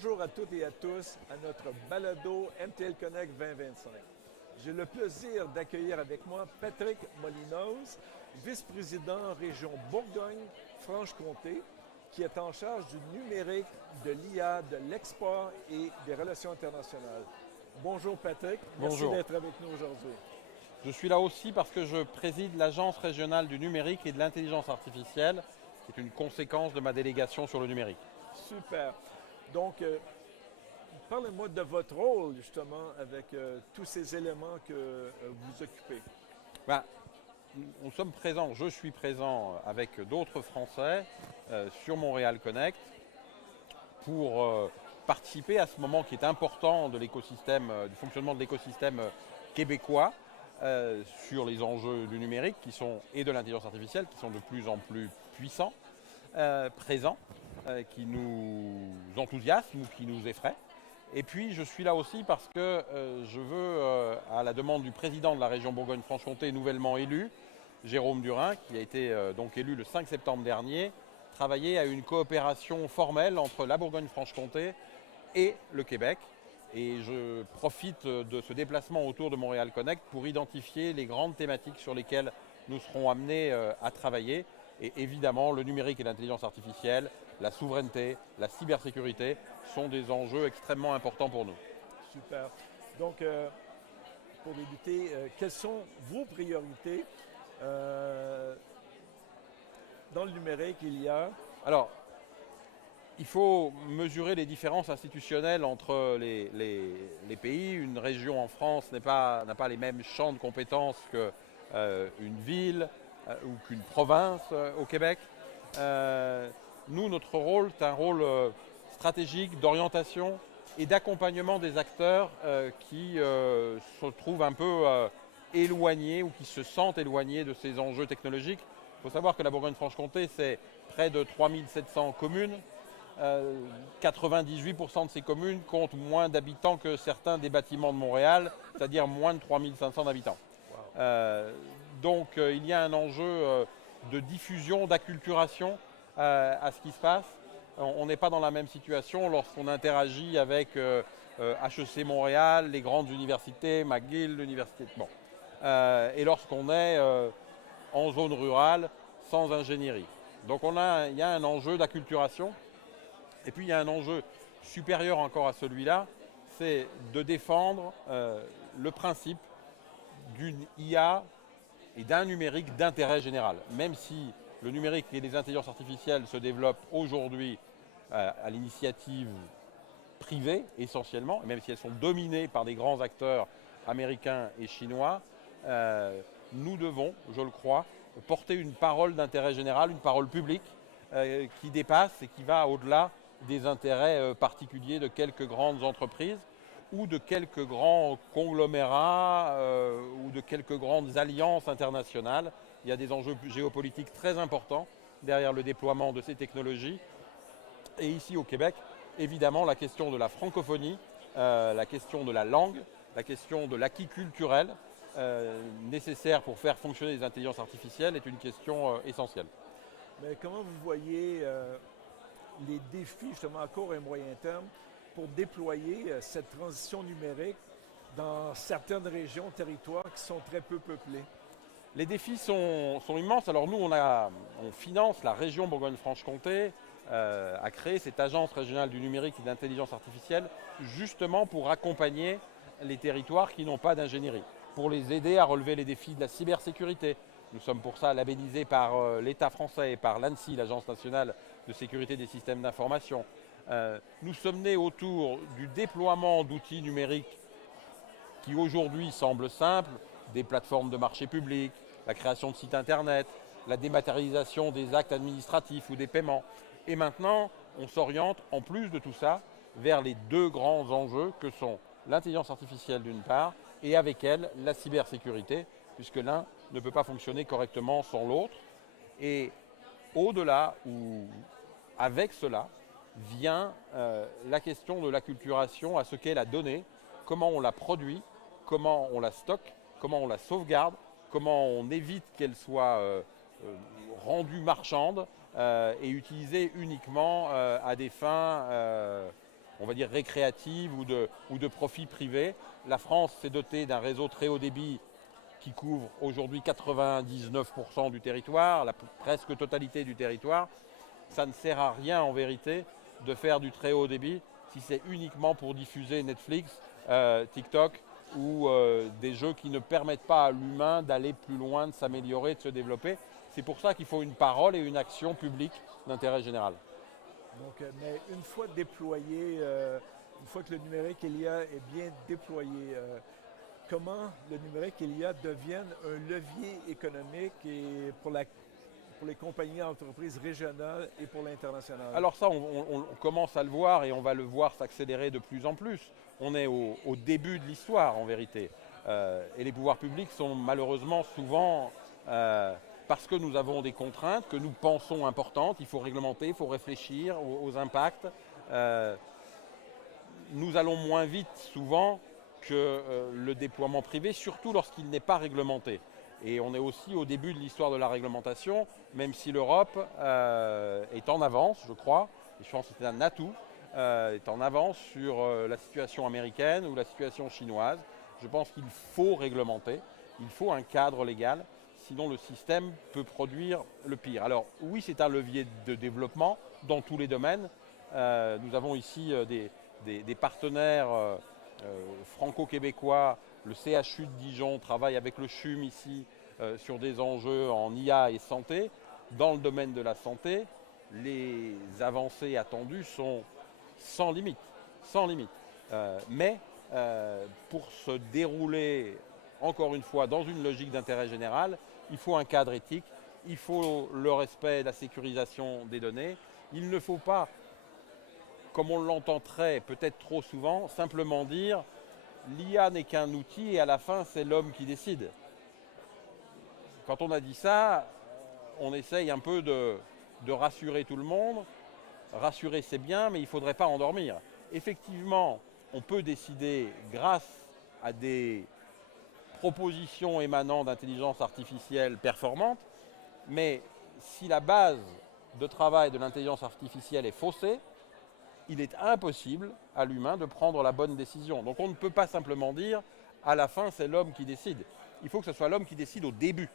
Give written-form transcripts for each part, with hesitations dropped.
Bonjour à toutes et à tous à notre balado MTL Connect 2025. J'ai le plaisir d'accueillir avec moi Patrick Molinos, vice-président région Bourgogne-Franche-Comté, qui est en charge du numérique, de l'IA, de l'export et des relations internationales. Bonjour Patrick, merci d'être avec nous aujourd'hui. Je suis là aussi parce que je préside l'Agence régionale du numérique et de l'intelligence artificielle, qui est une conséquence de ma délégation sur le numérique. Super. Donc, parlez-moi de votre rôle justement avec tous ces éléments que vous occupez. Ben, nous sommes présents, je suis présent avec d'autres Français sur Montréal Connect pour participer à ce moment qui est important de l'écosystème, du fonctionnement de l'écosystème québécois sur les enjeux du numérique et de l'intelligence artificielle qui sont de plus en plus puissants, présents, qui nous enthousiasment ou qui nous effraient. Et puis je suis là aussi parce que je veux, à la demande du président de la région Bourgogne-Franche-Comté nouvellement élu, Jérôme Durin, qui a été donc élu le 5 septembre dernier, travailler à une coopération formelle entre la Bourgogne-Franche-Comté et le Québec. Et je profite de ce déplacement autour de Montréal Connect pour identifier les grandes thématiques sur lesquelles nous serons amenés à travailler. Et évidemment, le numérique et l'intelligence artificielle, la souveraineté, la cybersécurité sont des enjeux extrêmement importants pour nous. Super. Donc, pour débuter, quelles sont vos priorités dans le numérique Alors, il faut mesurer les différences institutionnelles entre les pays. Une région en France n'a pas les mêmes champs de compétences qu'une ville ou qu'une province au Québec. Nous, notre rôle, c'est un rôle stratégique d'orientation et d'accompagnement des acteurs qui se trouvent un peu éloignés ou qui se sentent éloignés de ces enjeux technologiques. Il faut savoir que la Bourgogne-Franche-Comté, c'est près de 3700 communes. 98% de ces communes comptent moins d'habitants que certains des bâtiments de Montréal, c'est-à-dire moins de 3500 habitants. Wow. Donc il y a un enjeu de diffusion, d'acculturation à ce qui se passe. On n'est pas dans la même situation lorsqu'on interagit avec HEC Montréal, les grandes universités, McGill, l'université de... Bon. Et lorsqu'on est en zone rurale, sans ingénierie. Donc il y a un enjeu d'acculturation. Et puis il y a un enjeu supérieur encore à celui-là, c'est de défendre le principe d'une IA et d'un numérique d'intérêt général. Même si le numérique et les intelligences artificielles se développent aujourd'hui à l'initiative privée essentiellement, même si elles sont dominées par des grands acteurs américains et chinois, nous devons, je le crois, porter une parole d'intérêt général, une parole publique qui dépasse et qui va au-delà des intérêts particuliers de quelques grandes entreprises ou de quelques grands conglomérats ou de quelques grandes alliances internationales. Il y a des enjeux géopolitiques très importants derrière le déploiement de ces technologies. Et ici au Québec, évidemment, la question de la francophonie, la question de la langue, la question de l'acquis culturel nécessaire pour faire fonctionner les intelligences artificielles est une question essentielle. Mais comment vous voyez les défis justement à court et moyen terme pour déployer cette transition numérique dans certaines régions, territoires qui sont très peu peuplés? Les défis sont immenses. Alors nous, on finance, la région Bourgogne-Franche-Comté a créé cette agence régionale du numérique et de l'intelligence artificielle justement pour accompagner les territoires qui n'ont pas d'ingénierie, pour les aider à relever les défis de la cybersécurité. Nous sommes pour ça labellisés par l'État français et par l'ANSSI, l'Agence nationale de sécurité des systèmes d'information. Nous sommes nés autour du déploiement d'outils numériques qui aujourd'hui semblent simples, des plateformes de marché public, la création de sites internet, la dématérialisation des actes administratifs ou des paiements. Et maintenant, on s'oriente en plus de tout ça vers les deux grands enjeux que sont l'intelligence artificielle d'une part et avec elle la cybersécurité, puisque l'un ne peut pas fonctionner correctement sans l'autre. Et au-delà, ou avec cela, vient la question de l'acculturation à ce qu'est la donnée, comment on la produit, comment on la stocke, comment on la sauvegarde, comment on évite qu'elle soit rendue marchande et utilisée uniquement à des fins on va dire, récréative ou de profit privé. La France s'est dotée d'un réseau très haut débit qui couvre aujourd'hui 99% du territoire, la presque totalité du territoire. Ça ne sert à rien en vérité de faire du très haut débit si c'est uniquement pour diffuser Netflix, TikTok ou des jeux qui ne permettent pas à l'humain d'aller plus loin, de s'améliorer, de se développer. C'est pour ça qu'il faut une parole et une action publique d'intérêt général. Donc, mais une fois déployé, une fois que le numérique ILIA est bien déployé, comment le numérique ILIA devienne un levier économique et pour les compagnies et entreprises régionales et pour l'international? Alors ça, on commence à le voir et on va le voir s'accélérer de plus en plus. On est au début de l'histoire en vérité. Et les pouvoirs publics sont malheureusement souvent, parce que nous avons des contraintes que nous pensons importantes, il faut réglementer, il faut réfléchir aux impacts. Nous allons moins vite souvent que le déploiement privé, surtout lorsqu'il n'est pas réglementé. Et on est aussi au début de l'histoire de la réglementation, même si l'Europe est en avance, je crois, et je pense que c'est un atout, est en avance sur la situation américaine ou la situation chinoise. Je pense qu'il faut réglementer, il faut un cadre légal, sinon le système peut produire le pire. Alors oui, c'est un levier de développement dans tous les domaines. Nous avons ici des partenaires franco-québécois. Le CHU de Dijon travaille avec le CHUM ici sur des enjeux en IA et santé. Dans le domaine de la santé, les avancées attendues sont sans limite. Sans limite. Mais pour se dérouler, encore une fois, dans une logique d'intérêt général, il faut un cadre éthique, il faut le respect, la sécurisation des données. Il ne faut pas, comme on l'entend peut-être trop souvent, simplement dire l'IA n'est qu'un outil et à la fin, c'est l'homme qui décide. Quand on a dit ça, on essaye un peu de rassurer tout le monde. Rassurer, c'est bien, mais il ne faudrait pas endormir. Effectivement, on peut décider grâce à des propositions émanant d'intelligence artificielle performante, mais si la base de travail de l'intelligence artificielle est faussée, il est impossible à l'humain de prendre la bonne décision. Donc on ne peut pas simplement dire à la fin c'est l'homme qui décide. Il faut que ce soit l'homme qui décide au début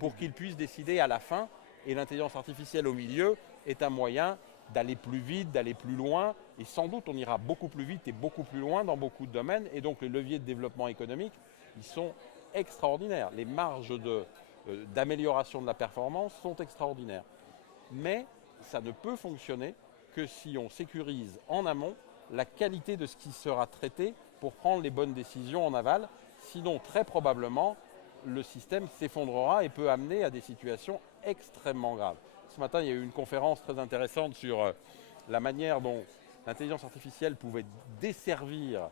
pour qu'il puisse décider à la fin. Et l'intelligence artificielle au milieu est un moyen d'aller plus vite, d'aller plus loin. Et sans doute on ira beaucoup plus vite et beaucoup plus loin dans beaucoup de domaines. Et donc les leviers de développement économique, ils sont extraordinaires. Les marges d'amélioration de la performance sont extraordinaires. Mais ça ne peut fonctionner que si on sécurise en amont la qualité de ce qui sera traité pour prendre les bonnes décisions en aval. Sinon, très probablement, le système s'effondrera et peut amener à des situations extrêmement graves. Ce matin, il y a eu une conférence très intéressante sur la manière dont l'intelligence artificielle pouvait desservir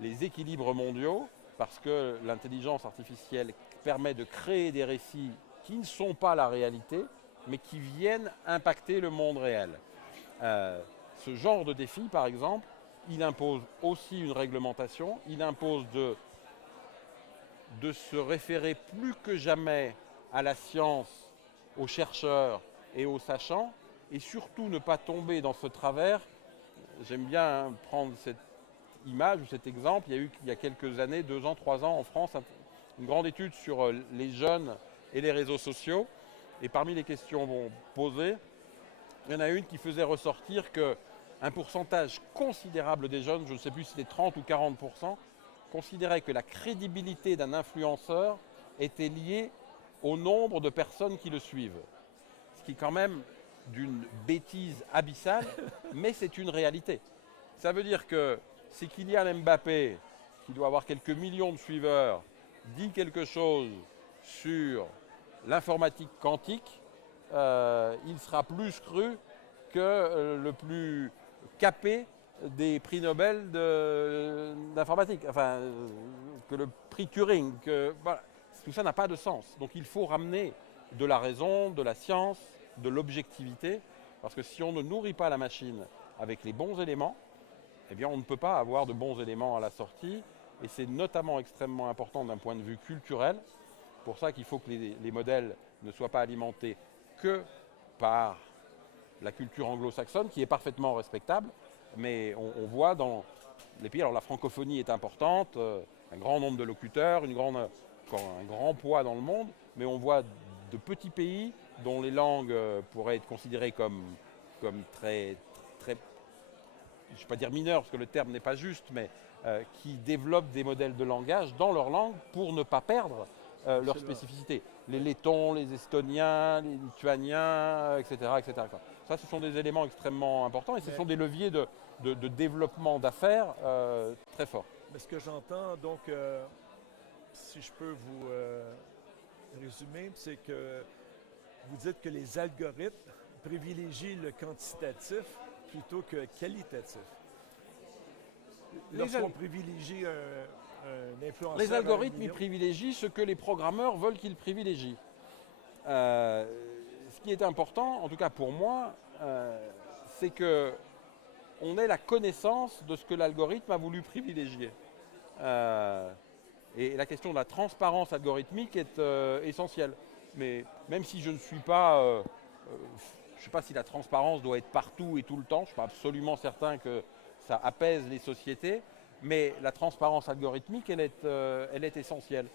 les équilibres mondiaux, parce que l'intelligence artificielle permet de créer des récits qui ne sont pas la réalité, mais qui viennent impacter le monde réel. Ce genre de défi, par exemple, il impose aussi une réglementation, il impose de se référer plus que jamais à la science, aux chercheurs et aux sachants, et surtout ne pas tomber dans ce travers. J'aime bien prendre cette image ou cet exemple. Il y a eu il y a quelques années, 2 ans, 3 ans en France, une grande étude sur les jeunes et les réseaux sociaux. Et parmi les questions posées, il y en a une qui faisait ressortir qu'un pourcentage considérable des jeunes, je ne sais plus si c'était 30 ou 40%, considéraient que la crédibilité d'un influenceur était liée au nombre de personnes qui le suivent. Ce qui est quand même d'une bêtise abyssale, mais c'est une réalité. Ça veut dire que si Kylian Mbappé, qui doit avoir quelques millions de suiveurs, dit quelque chose sur l'informatique quantique, il sera plus cru que le plus capé des prix Nobel d'informatique, enfin, que le prix Turing. Voilà. Tout ça n'a pas de sens. Donc il faut ramener de la raison, de la science, de l'objectivité, parce que si on ne nourrit pas la machine avec les bons éléments, eh bien on ne peut pas avoir de bons éléments à la sortie, et c'est notamment extrêmement important d'un point de vue culturel. C'est pour ça qu'il faut que les modèles ne soient pas alimentés que par la culture anglo-saxonne, qui est parfaitement respectable, Mais on voit dans les pays, alors la francophonie est importante, un grand nombre de locuteurs, encore un grand poids dans le monde, mais on voit de petits pays dont les langues pourraient être considérées comme très, très, je ne vais pas dire mineures parce que le terme n'est pas juste, mais qui développent des modèles de langage dans leur langue pour ne pas perdre leur spécificité. Les Lettons, les Estoniens, les Lituaniens, etc., etc. Ça, ce sont des éléments extrêmement importants et ce sont des leviers de développement d'affaires très forts. Mais ce que j'entends, donc, si je peux vous résumer, c'est que vous dites que les algorithmes privilégient le quantitatif plutôt que qualitatif. Lorsqu'on privilégie un influenceur... Les algorithmes, ils privilégient ce que les programmeurs veulent qu'ils privilégient. Ce qui est important, en tout cas pour moi, c'est qu'on ait la connaissance de ce que l'algorithme a voulu privilégier. Et la question de la transparence algorithmique est essentielle. Mais même si je ne suis pas... je ne sais pas si la transparence doit être partout et tout le temps, je ne suis pas absolument certain que ça apaise les sociétés, mais la transparence algorithmique, elle est essentielle.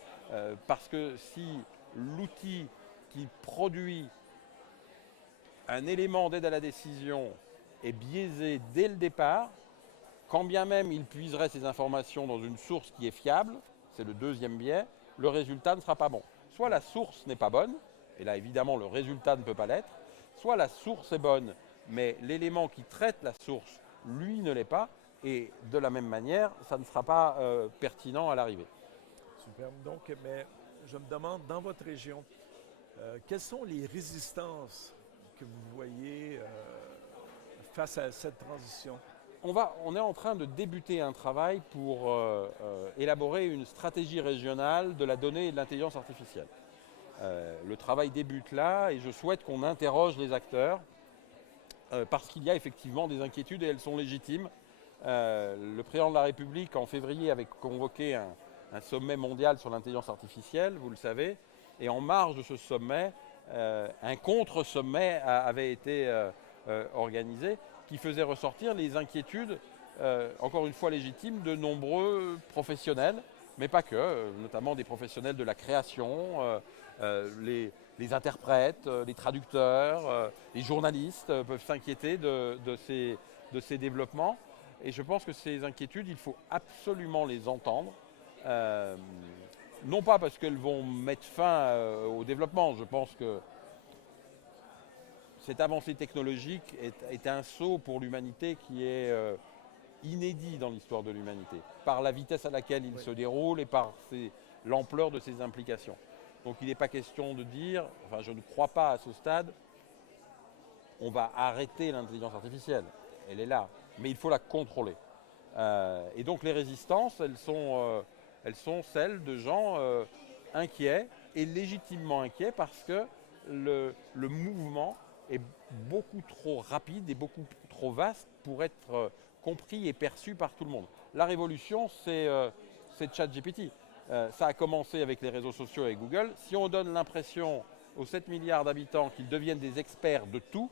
Parce que si l'outil qui produit un élément d'aide à la décision est biaisé dès le départ, quand bien même il puiserait ces informations dans une source qui est fiable, c'est le deuxième biais, le résultat ne sera pas bon. Soit la source n'est pas bonne, et là évidemment le résultat ne peut pas l'être, soit la source est bonne, mais l'élément qui traite la source, lui, ne l'est pas, et de la même manière, ça ne sera pas pertinent à l'arrivée. Superbe. Donc, mais je me demande, dans votre région, quelles sont les résistances que vous voyez face à cette transition? On est en train de débuter un travail pour élaborer une stratégie régionale de la donnée et de l'intelligence artificielle. Le travail débute là et je souhaite qu'on interroge les acteurs parce qu'il y a effectivement des inquiétudes et elles sont légitimes. Le président de la République en février avait convoqué un sommet mondial sur l'intelligence artificielle, vous le savez, et en marge de ce sommet, un contre-sommet avait été organisé qui faisait ressortir les inquiétudes, encore une fois légitimes, de nombreux professionnels, mais pas que, notamment des professionnels de la création, les interprètes, les traducteurs, les journalistes peuvent s'inquiéter de ces développements. Et je pense que ces inquiétudes, il faut absolument les entendre. Non pas parce qu'elles vont mettre fin au développement, je pense que cette avancée technologique est un saut pour l'humanité qui est inédit dans l'histoire de l'humanité, par la vitesse à laquelle il se déroule et par l'ampleur de ses implications. Donc il n'est pas question de dire, enfin je ne crois pas à ce stade, on va arrêter l'intelligence artificielle, elle est là, mais il faut la contrôler. Et donc les résistances, elles sont celles de gens inquiets et légitimement inquiets parce que le mouvement est beaucoup trop rapide et beaucoup trop vaste pour être compris et perçu par tout le monde. La révolution, c'est ChatGPT. Ça a commencé avec les réseaux sociaux et Google. Si on donne l'impression aux 7 milliards d'habitants qu'ils deviennent des experts de tout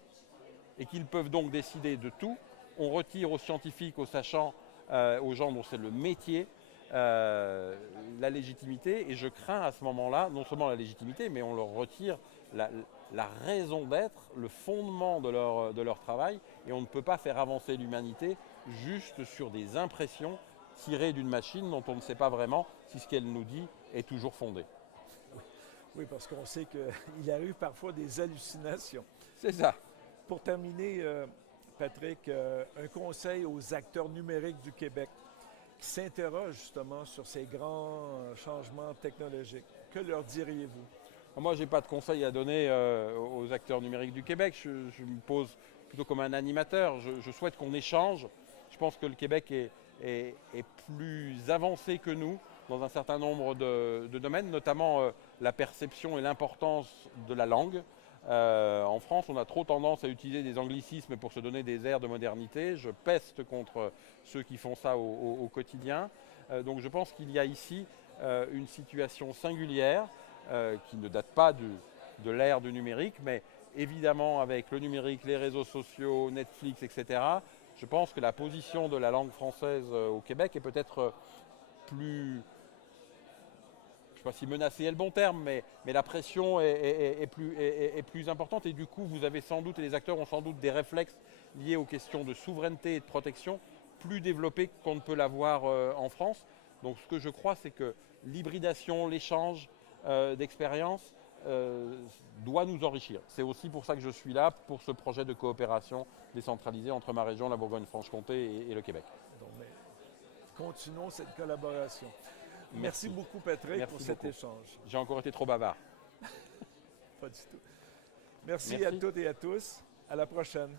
et qu'ils peuvent donc décider de tout, on retire aux scientifiques, aux sachants, aux gens dont c'est le métier, la légitimité. Et je crains à ce moment-là, non seulement la légitimité, mais on leur retire la raison d'être, le fondement de leur travail. Et on ne peut pas faire avancer l'humanité juste sur des impressions tirées d'une machine dont on ne sait pas vraiment si ce qu'elle nous dit est toujours fondé. Oui, parce qu'on sait qu'il arrive parfois des hallucinations. C'est ça. Pour terminer, Patrick, un conseil aux acteurs numériques du Québec qui s'interrogent justement sur ces grands changements technologiques. Que leur diriez-vous? Moi, je n'ai pas de conseil à donner aux acteurs numériques du Québec. Je me pose plutôt comme un animateur. Je souhaite qu'on échange. Je pense que le Québec est plus avancé que nous dans un certain nombre de domaines, notamment la perception et l'importance de la langue. En France, on a trop tendance à utiliser des anglicismes pour se donner des airs de modernité. Je peste contre ceux qui font ça au quotidien. Donc je pense qu'il y a ici une situation singulière qui ne date pas de l'ère du numérique, mais évidemment avec le numérique, les réseaux sociaux, Netflix, etc., Je pense que la position de la langue française au Québec est peut-être plus, je ne sais pas si menacée est le bon terme, mais la pression est plus importante et du coup vous avez sans doute, et les acteurs ont sans doute des réflexes liés aux questions de souveraineté et de protection plus développés qu'on ne peut l'avoir en France. Donc ce que je crois, c'est que l'hybridation, l'échange d'expériences doit nous enrichir. C'est aussi pour ça que je suis là, pour ce projet de coopération décentralisée entre ma région, la Bourgogne-Franche-Comté et le Québec. Donc, continuons cette collaboration. Merci beaucoup, Patrick, pour cet échange. J'ai encore été trop bavard. Pas du tout. Merci à toutes et à tous. À la prochaine.